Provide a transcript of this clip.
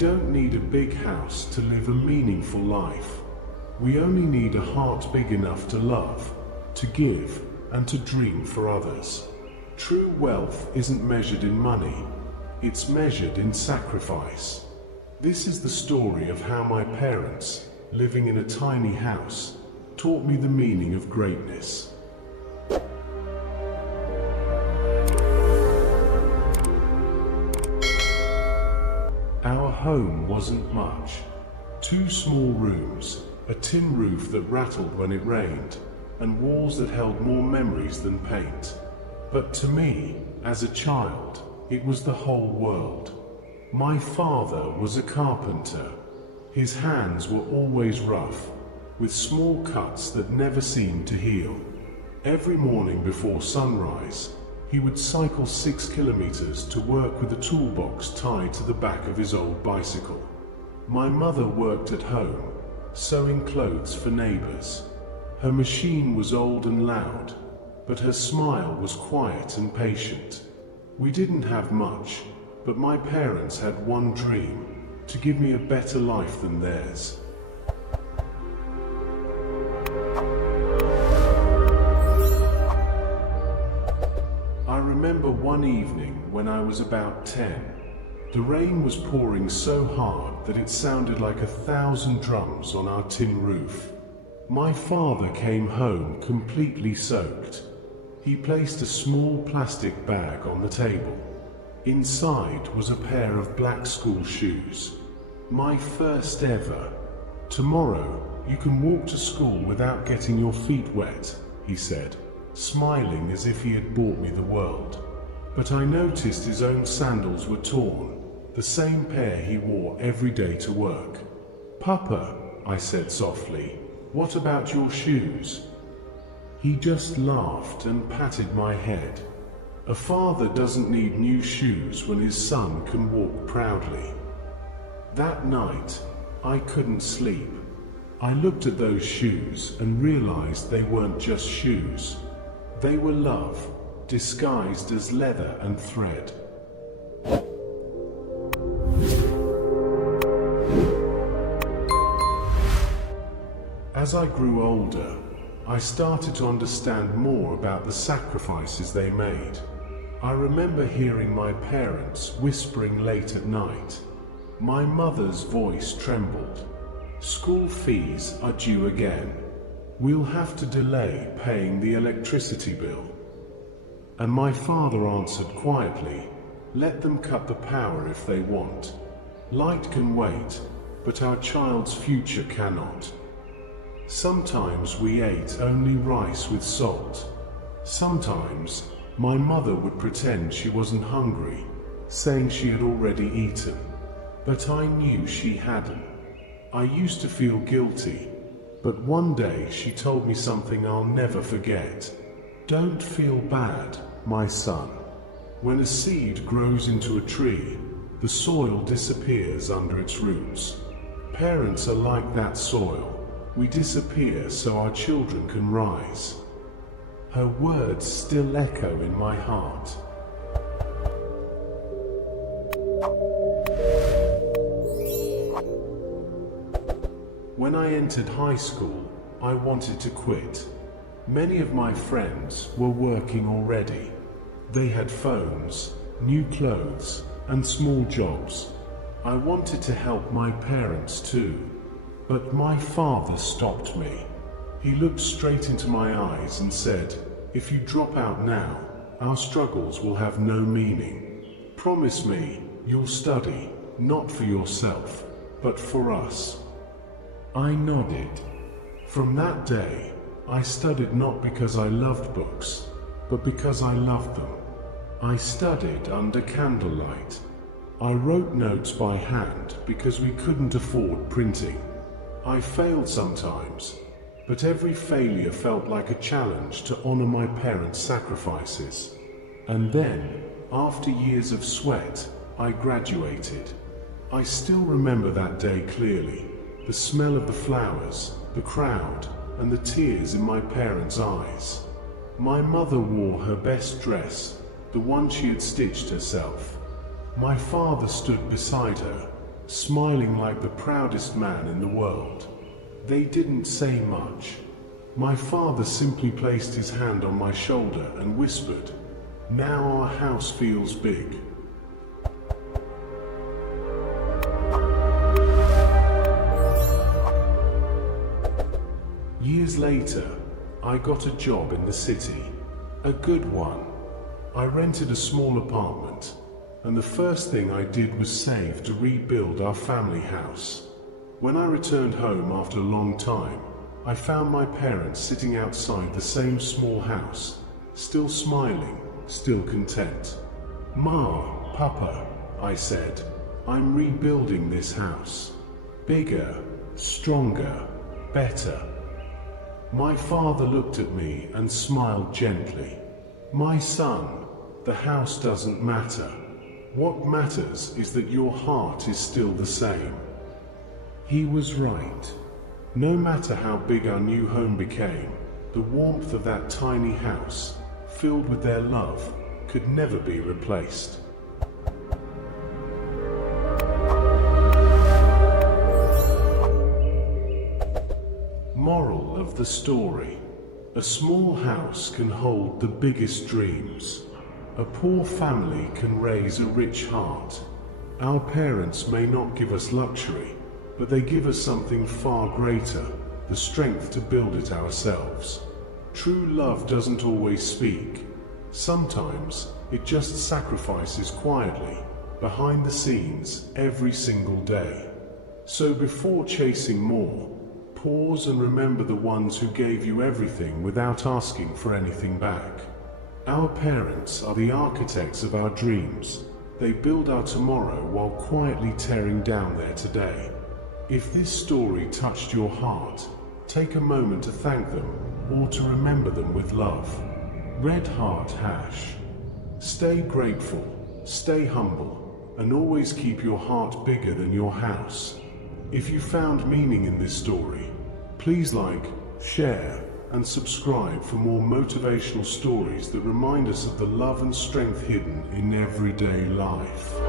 don't need a big house to live a meaningful life. We only need a heart big enough to love, to give, and to dream for others. True wealth isn't measured in money, it's measured in sacrifice. This is the story of how my parents, living in a tiny house, taught me the meaning of greatness. Our home wasn't much. 2 small rooms, a tin roof that rattled when it rained, and walls that held more memories than paint. But to me, as a child, it was the whole world. My father was a carpenter. His hands were always rough, with small cuts that never seemed to heal. Every morning before sunrise, he would cycle 6 kilometers to work with a toolbox tied to the back of his old bicycle. My mother worked at home, sewing clothes for neighbors. Her machine was old and loud, but her smile was quiet and patient. We didn't have much, but my parents had one dream: to give me a better life than theirs. I remember one evening when I was about 10. The rain was pouring so hard that it sounded like 1,000 drums on our tin roof. My father came home completely soaked. He placed a small plastic bag on the table. Inside was a pair of black school shoes. My first ever. "Tomorrow, you can walk to school without getting your feet wet," he said, smiling as if he had bought me the world. But I noticed his own sandals were torn, the same pair he wore every day to work. "Papa," I said softly, "what about your shoes?" He just laughed and patted my head. A father doesn't need new shoes when his son can walk proudly. That night, I couldn't sleep. I looked at those shoes and realized they weren't just shoes. They were love, disguised as leather and thread. As I grew older, I started to understand more about the sacrifices they made. I remember hearing my parents whispering late at night. My mother's voice trembled. "School fees are due again. We'll have to delay paying the electricity bill." And my father answered quietly, "Let them cut the power if they want. Light can wait, but our child's future cannot." Sometimes we ate only rice with salt. Sometimes my mother would pretend she wasn't hungry, saying she had already eaten. But I knew she hadn't. I used to feel guilty, but one day she told me something I'll never forget. "Don't feel bad, my son. When a seed grows into a tree, the soil disappears under its roots. Parents are like that soil. We disappear so our children can rise." Her words still echo in my heart. When I entered high school, I wanted to quit. Many of my friends were working already. They had phones, new clothes, and small jobs. I wanted to help my parents too. But my father stopped me. He looked straight into my eyes and said, "If you drop out now, our struggles will have no meaning. Promise me you'll study, not for yourself, but for us." I nodded. From that day, I studied not because I loved books, but because I loved them. I studied under candlelight. I wrote notes by hand because we couldn't afford printing. I failed sometimes, but every failure felt like a challenge to honor my parents' sacrifices. And then, after years of sweat, I graduated. I still remember that day clearly. The smell of the flowers, the crowd, and the tears in my parents' eyes. My mother wore her best dress, the one she had stitched herself. My father stood beside her, smiling like the proudest man in the world. They didn't say much. My father simply placed his hand on my shoulder and whispered, "Now our house feels big." Years later, I got a job in the city, a good one. I rented a small apartment, and the first thing I did was save to rebuild our family house. When I returned home after a long time, I found my parents sitting outside the same small house, still smiling, still content. "Ma, Papa," I said, "I'm rebuilding this house. Bigger, stronger, better." My father looked at me and smiled gently. "My son, the house doesn't matter. What matters is that your heart is still the same." He was right. No matter how big our new home became, the warmth of that tiny house, filled with their love, could never be replaced. Moral of the story: a small house can hold the biggest dreams. A poor family can raise a rich heart. Our parents may not give us luxury, but they give us something far greater, the strength to build it ourselves. True love doesn't always speak. Sometimes it just sacrifices quietly, behind the scenes, every single day. So before chasing more, pause and remember the ones who gave you everything without asking for anything back. Our parents are the architects of our dreams. They build our tomorrow while quietly tearing down their today. If this story touched your heart, take a moment to thank them or to remember them with love. Red Heart Hash. Stay grateful, stay humble, and always keep your heart bigger than your house. If you found meaning in this story, please like, share, and subscribe for more motivational stories that remind us of the love and strength hidden in everyday life.